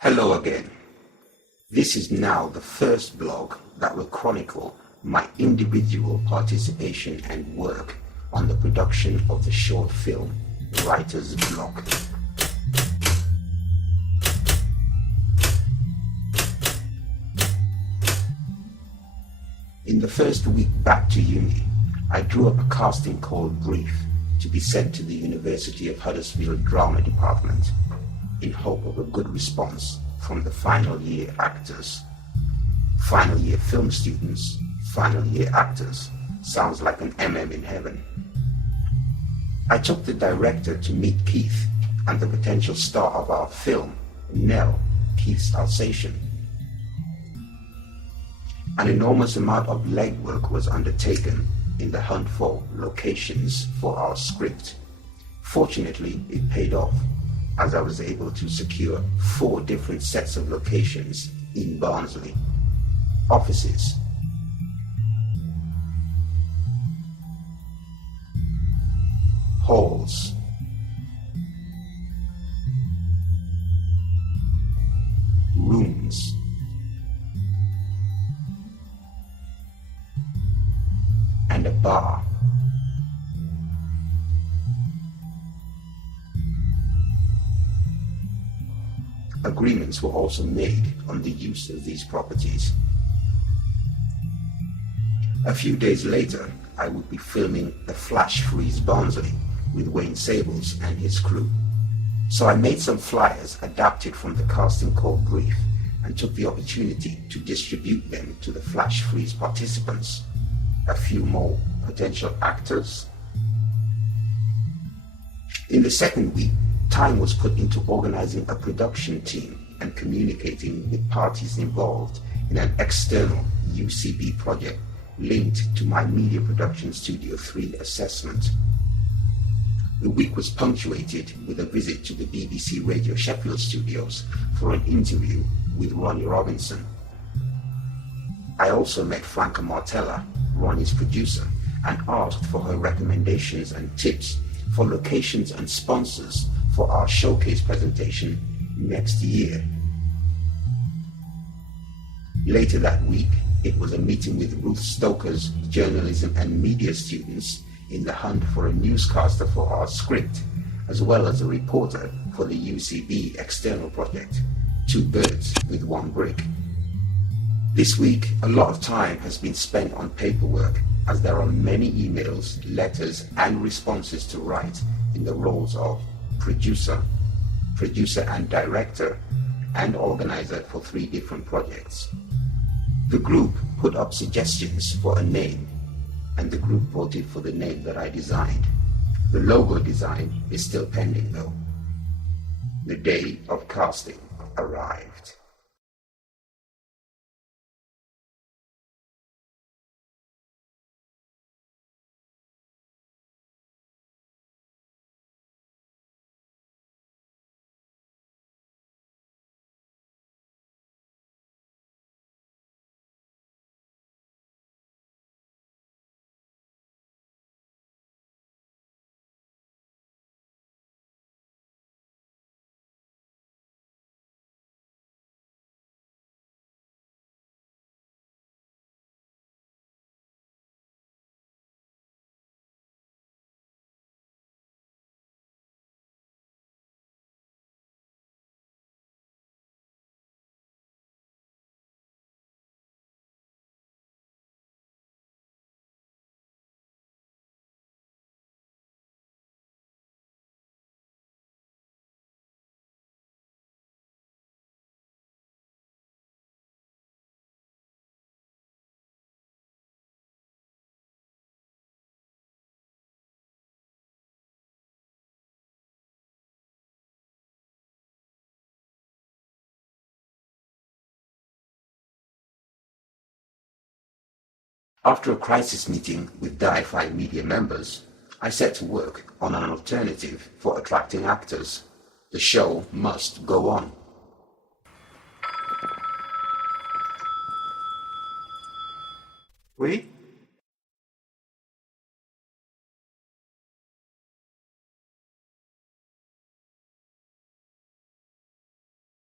Hello again. This is now the first blog that will chronicle my individual participation and work on the production of the short film Writer's Block. In the first week back to uni, I drew up a casting call brief to be sent to the University of Huddersfield Drama Department in hope of a good response from the final year actors. Final year film students, final year actors. Sounds like an MM in heaven. I took the director to meet Keith and the potential star of our film, Nell, Keith's Alsatian. An enormous amount of legwork was undertaken in the hunt for locations for our script. Fortunately, it paid off, as I was able to secure 4 different sets of locations in Barnsley. Offices, halls, rooms, and a bar. Agreements were also made on the use of these properties. A few days later, I would be filming The Flash Freeze Barnsley with Wayne Sables and his crew. So I made some flyers adapted from the casting call brief and took the opportunity to distribute them to the Flash Freeze participants, a few more potential actors. In the second week, time was put into organizing a production team and communicating with parties involved in an external UCB project linked to my Media Production Studio 3 assessment. The week was punctuated with a visit to the BBC Radio Sheffield studios for an interview with Ronnie Robinson. I also met Franca Martella, Ronnie's producer, and asked for her recommendations and tips for locations and sponsors for our showcase presentation next year. Later that week, it was a meeting with Ruth Stoker's journalism and media students in the hunt for a newscaster for our script, as well as a reporter for the UCB external project, 2 birds with 1 brick. This week, a lot of time has been spent on paperwork, as there are many emails, letters, and responses to write in the roles of producer and director, and organizer for 3 different projects. The group put up suggestions for a name, and the group voted for the name that I designed. The logo design is still pending though. The day of casting arrived. After a crisis meeting with Di-Fi media members, I set to work on an alternative for attracting actors. The show must go on. Oui?